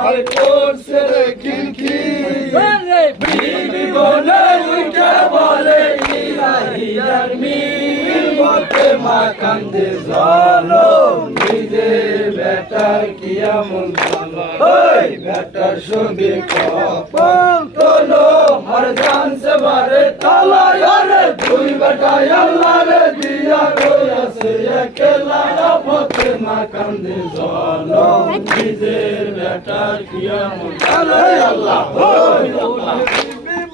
আর করছে রে খিলখিল বিবি বলে উঠে বলে ইলাহিয়ার মিল বলতে মা কান্দে জনম নিজে বেটার কি এমন ওই বেটার সঙ্গে কপাল তোলো হর জান সে বারে তালা রে দুই বেটা আল্লাহ রে দিয়া রইয়াছে একলা আপতে মা কান্দে জনম নিজের বেটার কি এমন আল্লাহ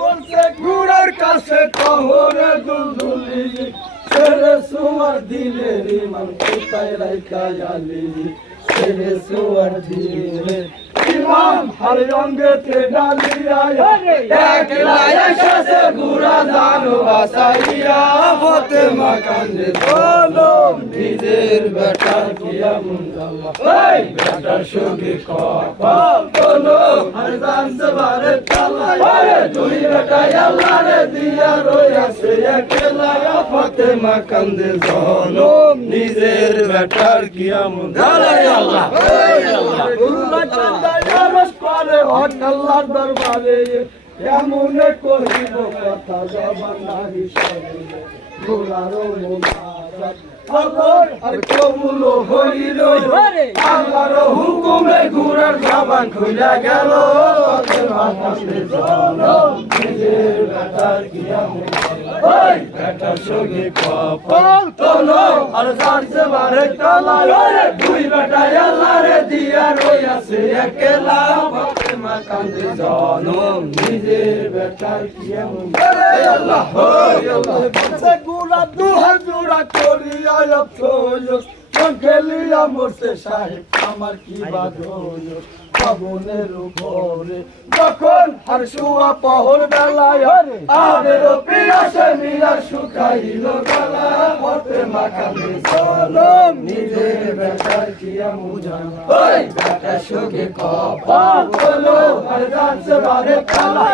বলছে গুড়ার কাছে কহরে দুলদুলি ছেড়ে সুয়ার দিলে রিমান কোথায় রাইখা আলি ছেড়ে সুয়ার দিলে ইমাম হর রঙ্গেতে ডালিয়া একলা এসেছে গুড়া জানো বাসাইয়া হতে মা কান্দে জনম নিজের বেটার কি এমন ওই বেটার সঙ্গে কপাল তোলো হর জানতে বারে তালা দুই বেটা আল্লাহ রে দিয়া রইয়াছে একলা হতে মা কান্দে জনম নিজের বেটার কি এমন আল্লাহ আল্লাহ চাঁদা ইয়ারস করে আল্লাহর দরবারে এমন কহিব কথা জবান নাহি সরে গোলারো মোবারক আর কবুল হইল আল্লাহর হুকুমে ঘুরার জবান খুলে গেল নিজের বেটার কি এমন ওই বেটার সঙ্গে কপাল তোলো আর জানতে বারে তালা রে দুই বেটা আল্লাহ রে দিয়া রইয়াছে একলা ভক্তে মা কান্দে জনম নিজের বেটার কি এমন আল্লাহ আল্লাহ বলছে গুড়া দুহাত জোড়া করিয়া আফসোস খেলিয়া মরছে সাহেব আমার কি বাদল পাবনের উপরে যখন আর শুয়া পহর বেলায় আবের পিয়াসে মিলার শুকাইল গলা পথে মাখানে জনম নিজের বেটার কি এমন ওই বেটার সঙ্গে কপাল তোলো আর জানছে বারে তালা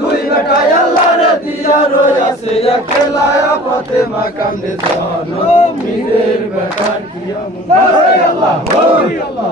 দুই বেটা আল্লাহ রে দিয়া রইয়াছে একলা পথে মাখানে জনম নিজের বেটার কি এমন আল্লাহ আল্লাহ